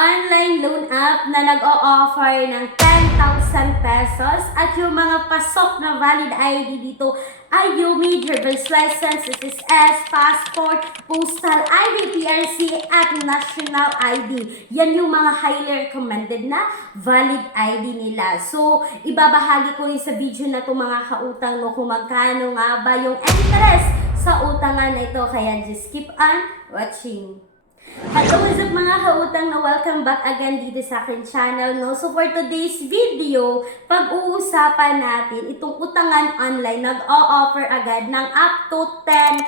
online loan app na nag-o-offer ng 10,000 pesos at yung mga pasok na valid ID dito ay UMID, driver's license, SSS, passport, postal ID, PRC, at national ID. Yan yung mga highly recommended na valid ID nila. So, ibabahagi ko rin sa video na to mga kautang no, kung magkano nga ba yung interest sa utangan na ito. Kaya just keep on watching. Hello, what's up mga kautang na welcome back again dito sa akin channel, no? So for today's video, pag-uusapan natin itong utangan online, nag-o-offer agad ng up to 10,000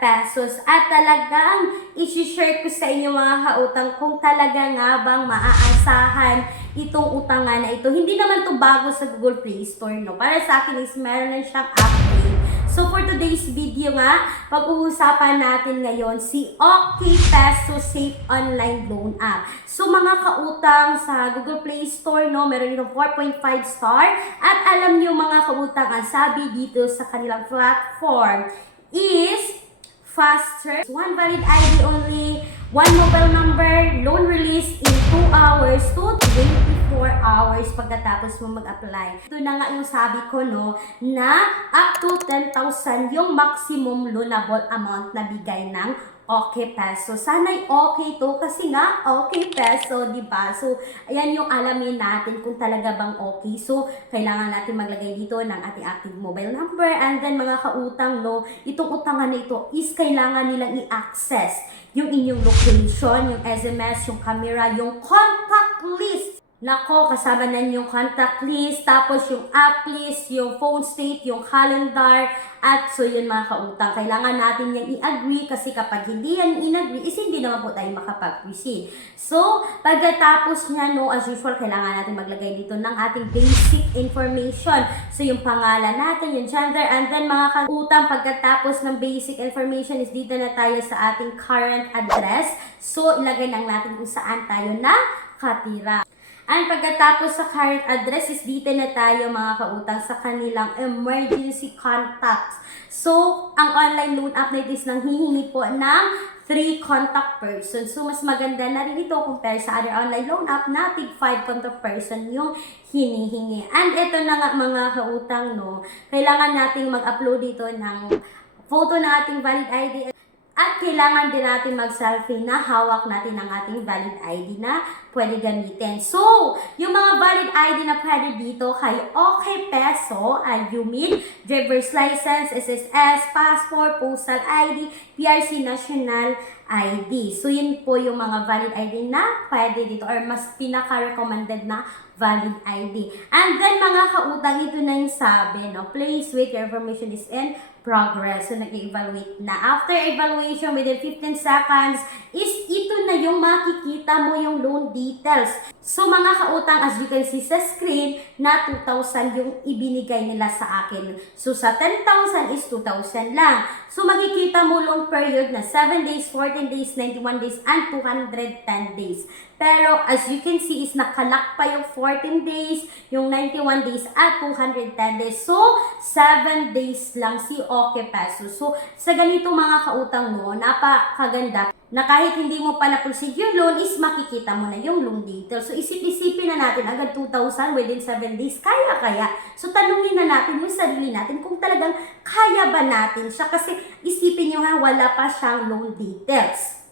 pesos. At talagang isi-share ko sa inyo mga kautang kung talaga nga bang maaasahan itong utangan na ito. Hindi naman to bago sa Google Play Store, no? Para sa akin is meron na siyang update. So for today's video nga, pag-uusapan natin ngayon si OkPeso Safe Online Loan App. So mga kautang sa Google Play Store, no, meron yung 4.5 star. At alam nyo mga kautang, ang sabi dito sa kanilang platform is faster, one valid ID only, one mobile number, loan release in 2 hours to 24 hours pagkatapos mo mag-apply. Ito na nga yung sabi ko, no, na up to 10,000 yung maximum loanable amount na bigay ng OkPeso. Sana'y okay to kasi nga OkPeso, diba? So, ayan yung alamin natin kung talaga bang okay. So, kailangan natin maglagay dito ng ating active mobile number and then mga kautang, no, itong utangan na ito is kailangan nilang i-access yung inyong location, yung SMS, yung camera, yung contact list. Nako, kasama na yung contact list, tapos yung app list, yung phone state, yung calendar, at so yun mga kautang. Kailangan natin yung i-agree kasi kapag hindi yan in-agree, is hindi naman po tayo makapag-proceed. So, pagkatapos niya, no, as usual, kailangan natin maglagay dito ng ating basic information. So, yung pangalan natin, yung gender, and then mga kautang, pagkatapos ng basic information is dito na tayo sa ating current address. So, ilagay lang natin kung saan tayo nakatira. And pagkatapos sa current address is dito na tayo mga kautang sa kanilang emergency contacts. So, ang online loan app na ito is nanghihingi po ng 3 contact persons. So, mas maganda na rin ito compare sa other online loan app na 5 contact person yung hinihingi. And ito na nga mga kautang, no, kailangan nating mag-upload dito ng photo na ating valid ID. At kailangan din natin mag-selfie na hawak natin ang ating valid ID na pwede gamitin. So, yung mga valid ID na pwede dito kay OkPeso ay UMID, driver's license, SSS, passport, postal ID, PRC, national ID. So, yun po yung mga valid ID na pwede dito or mas pinaka-recommended na valid ID. And then, mga kautang, ito na yung sabi, no? Please wait, your information is in progress. So, nag-evaluate na. After evaluation, within 15 seconds, is ito na yung makikita mo yung loan details. So, mga kautang, as you can see sa screen, na 2,000 yung ibinigay nila sa akin. So, sa 10,000 is 2,000 lang. So, makikita mo loan period na 7 days, 14 days, 91 days, and 210 days. Pero, as you can see, is nakalock pa yung 14 days, yung 91 days, at 210 days. So, 7 days lang si OkPeso. So, sa ganito mga kautang mo, napakaganda na kahit hindi mo pa na-proceed yung loan, is makikita mo na yung loan details. So, isip-isipin na natin agad 2,000 within 7 days. Kaya. So, tanungin na natin yung sarili natin kung talagang kaya ba natin siya. Kasi, isipin nyo nga, wala pa siyang loan details.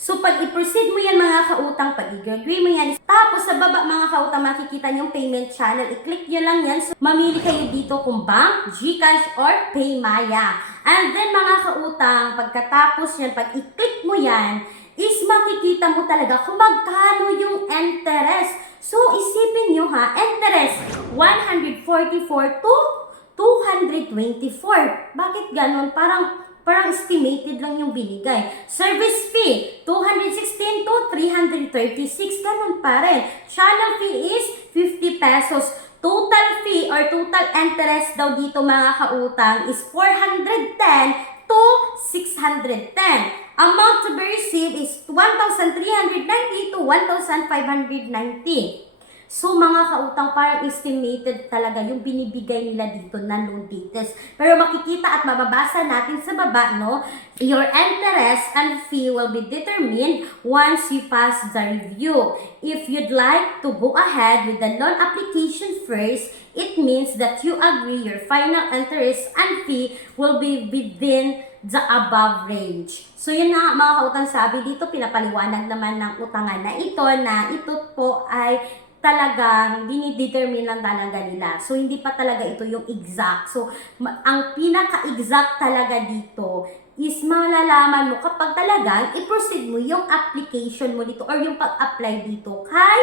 So, pag i-proceed mo yan mga kautang, pag i-agree mo yan, tapos sa baba mga kautang, makikita nyo yung payment channel. I-click nyo lang yan. So, mamili kayo dito kung bank, GCash, or PayMaya. And then mga kautang, pagkatapos yan, pag i-click mo yan, is makikita mo talaga kung magkano yung interest. So, isipin nyo ha, interest, 144 to 224. Bakit ganon? Parang estimated lang yung binigay. Service fee, 216 to 336. Ganun pa rin. Channel fee is 50 pesos. Total fee or total interest daw dito mga kautang is 410 to 610. Amount to be received is 1,390 to 1,590. So mga kautang, parang estimated talaga yung binibigay nila dito na loan details. Pero makikita at mababasa natin sa baba, no? Your interest and fee will be determined once you pass the review. If you'd like to go ahead with the loan application first, it means that you agree your final interest and fee will be within the above range. So yun na mga kautang, sabi dito, pinapaliwanag naman ng utangan na ito po ay talagang dinidetermine lang talaga nila. So hindi pa talaga ito yung exact. So ang pinaka-exact talaga dito is malalaman mo kapag talagang i-proceed mo yung application mo dito or yung pag-apply dito kay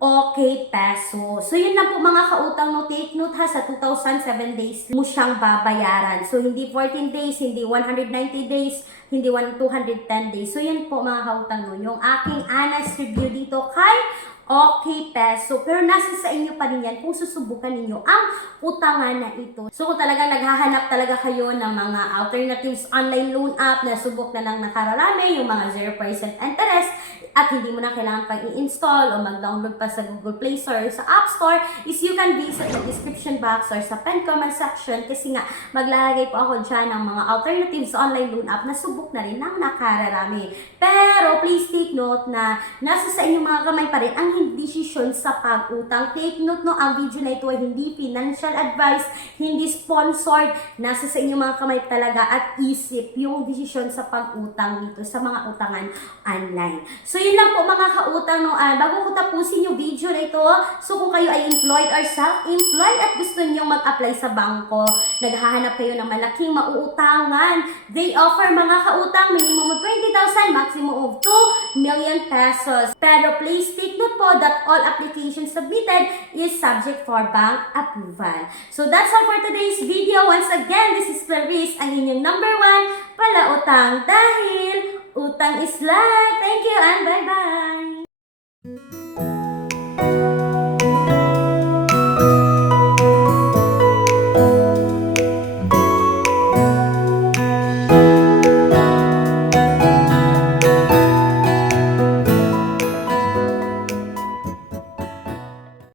Okay Peso. So yun na po mga kautang, no, take note ha, sa 2007 days mo siyang babayaran. So hindi 14 days, hindi 190 days, hindi 210 days. So yun po mga kautang, no, yung aking honest review dito kay Okay Peso. Pero nasa sa inyo pa rin yan kung susubukan ninyo ang utangan na ito. So kung talaga naghahanap talaga kayo ng mga alternatives online loan app na subok na lang nakararami, yung mga 0% interest, at hindi mo na kailangan pang i-install o mag-download pa sa Google Play Store or sa App Store, is you can visit the description box or sa pen comment section kasi nga maglalagay po ako dyan ng mga alternatives sa online loan app na subok na rin ng nakararami. Pero please take note na nasa sa inyong mga kamay pa rin ang desisyon sa pag-utang. Take note, no, ang video na ito ay hindi financial advice, hindi sponsored. Nasa sa inyong mga kamay talaga at isip yung desisyon sa pag-utang dito sa mga utangan online. So yun lang po mga kautang, no. Bago ko tapusin yung video na ito, so kung kayo ay employed or self-employed at gusto niyo mag-apply sa bangko, naghahanap kayo ng malaking mauutangan, they offer mga kautang minimum of 20,000, maximum of 2 million pesos. Pero please take note po that all applications submitted is subject for bank approval. So that's all for today's video. Once again, this is Clarice, ang inyong number 1 palautang dahil utang is life. Thank you and bye-bye!